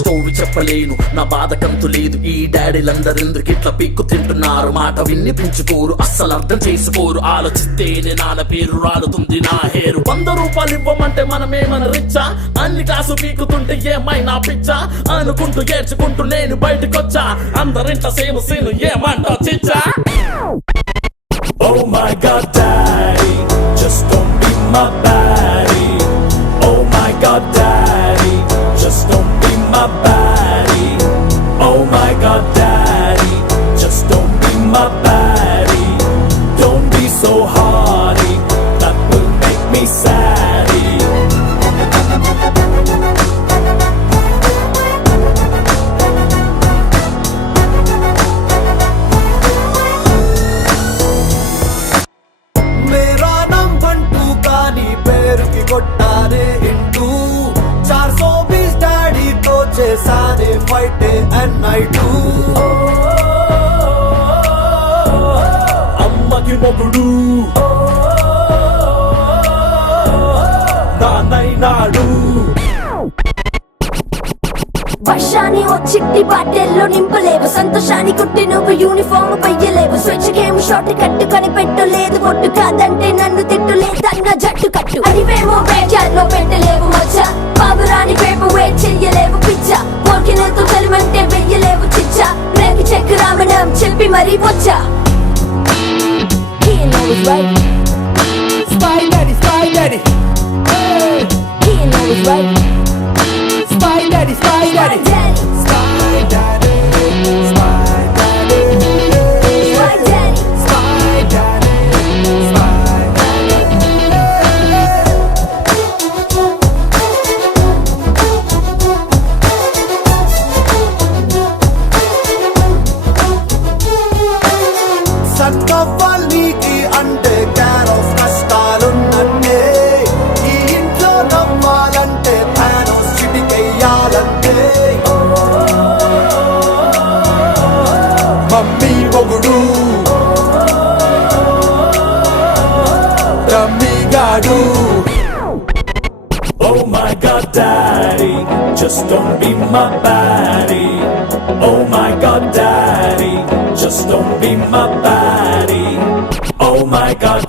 Story చెప్పలేను, నా బాధ కంతు లేదు. ఈ డాడీలందరెందుకు ఇట్లా పీక్కు తింటున్నారు? మాట విన్ని పెంచుకోరు, అస్సలు అర్థం చేసుకోరు. ఆలోచిస్తేనే నాన్న పేరు రాలుతుంది నా హేరు. 100 రూపాయలు ఇవ్వమంటే మనమేమన రిచ్చా? అన్ని కాసు పీకుతుంటే ఏమైనా పిచ్చా? అనుకుంటూ ఏడ్చుకుంటూ నేను బయటకొచ్చా. అందరింట సేమ్ సీను ఏమంటా చిచ్చా? Oh my God, Daddy, just don't be my baddie. Oh my God, Daddy, just don't be my baddie. Oh my God, Daddy, just don't be my baddie. Don't be so hardy, that will make me saddy. मेरा नाम घंटू कानी पैर की కొట్టారే into 420 డాడీతో చేసానే fight and night. అమ్మకి మొగుడు నాన్నైనాడు. వర్షాన్ని ఓ చిట్టి బాటెల్లో నింపలేవు, సంతోషాన్ని కుట్టి నువ్వు యూనిఫామ్ పయ్యలేవు. స్వెచ్ఛకేమో షార్ట్ కట్టుకొని పెట్టలేదు బొట్టు, కాదంటే నన్ను తిట్టులేదన్న జట్టు కట్టు. అదివేమో బ్యాక్యార్డ్లో పెట్టలేవు మచ్చ, బాబురాని పేపర్ వెయిట్ చెయ్యలేవు పిచ్చ. పోకినతో కలిమంటే వెయ్యలేవు చిచ్చ, బ్రేక్ చెక్ రామణం చెప్పి మరీ వచ్చా. He knows right, Spy Daddy, Spy Daddy, he knows right, Spy Daddy, Spy Daddy, daddy, Spy Daddy, Spy Daddy, my daddy. Spy Daddy, Spy Daddy. సన్నవ్వాలికి అంటే క్యాన్ ఆఫ్ కష్టాలున్నట్టే, ఈ ఇంట్లో నవ్వాలంటే Thanos చిటికెయ్యాలంటే. Mummy మొగుడు రమ్మిగాడు. Oh my God, Daddy, just don't be my baddie. Oh my God, Daddy, just don't be my baddie. Oh my God,